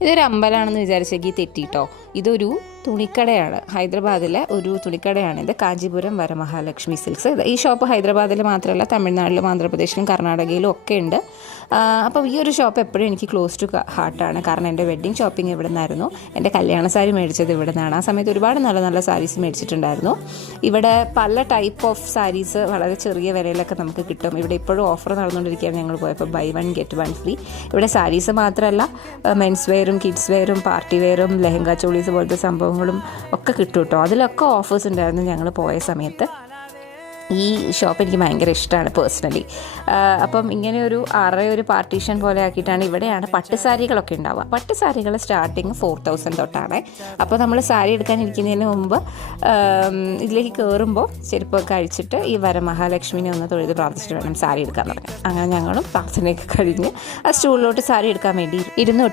ഇതൊരു അമ്പലമാണെന്ന് വിചാരിച്ചെങ്കിൽ തെറ്റിട്ടോ. ഇതൊരു തുണിക്കടയാണ്. ഹൈദരാബാദിലെ ഒരു തുണിക്കടയാണിത്. കാഞ്ചീപുരം വരമഹാലക്ഷ്മി സിൽക്സ്. ഈ ഷോപ്പ് ഹൈദരാബാദിൽ മാത്രമല്ല, തമിഴ്നാട്ടിലും ആന്ധ്രാപ്രദേശിലും കർണാടകയിലും ഒക്കെ ഉണ്ട്. അപ്പോൾ ഈ ഒരു ഷോപ്പ് എപ്പോഴും എനിക്ക് ക്ലോസ് ടു ഹാർട്ടാണ്. കാരണം എൻ്റെ വെഡ്ഡിങ് ഷോപ്പിംഗ് ഇവിടെ നിന്നായിരുന്നു. എൻ്റെ കല്യാണ സാരി മേടിച്ചത് ഇവിടെ നിന്നാണ്. ആ സമയത്ത് ഒരുപാട് നല്ല നല്ല സാരീസ് മേടിച്ചിട്ടുണ്ടായിരുന്നു. ഇവിടെ പല ടൈപ്പ് ഓഫ് സാരീസ് വളരെ ചെറിയ വിലയിലൊക്കെ നമുക്ക് കിട്ടും. ഇവിടെ ഇപ്പോഴും ഓഫർ നടന്നുകൊണ്ടിരിക്കുകയാണ്. ഞങ്ങൾ പോയപ്പോൾ ബൈ 1 get 1 ഫ്രീ. ഇവിടെ സാരീസ് മാത്രമല്ല, മെൻസ് വെയറും കിഡ്സ് വെയറും പാർട്ടി വെയറും ലെഹങ്ക ചോളീസ് പോലത്തെ സംഭവങ്ങളും ഒക്കെ കിട്ടും കേട്ടോ. അതിലൊക്കെ ഓഫേഴ്സ് ഉണ്ടായിരുന്നു ഞങ്ങൾ പോയ സമയത്ത്. ഈ ഷോപ്പ് എനിക്ക് ഭയങ്കര ഇഷ്ടമാണ് പേഴ്സണലി. അപ്പം ഇങ്ങനെ ഒരു പാർട്ടീഷൻ പോലെ ആക്കിയിട്ടാണ്. ഇവിടെയാണ് പട്ടുസാരികളൊക്കെ ഉണ്ടാവുക. പട്ടുസാരികൾ സ്റ്റാർട്ടിങ് 4000 തൊട്ടാണ്. അപ്പോൾ നമ്മൾ സാരി എടുക്കാനിരിക്കുന്നതിന് മുമ്പ് ഇതിലേക്ക് കയറുമ്പോൾ ചെരുപ്പൊക്കെ അഴിച്ചിട്ട് ഈ വരമഹാലക്ഷ്മിനെ ഒന്ന് തൊഴുത് പ്രാർത്ഥിച്ചിട്ട് വേണം സാരി എടുക്കാൻ തുടങ്ങാൻ. അങ്ങനെ ഞങ്ങളും പ്രാർത്ഥനയൊക്കെ കഴിഞ്ഞ് ആ സ്റ്റൂളിലോട്ട് സാരി എടുക്കാൻ വേണ്ടി ഇരുന്നു.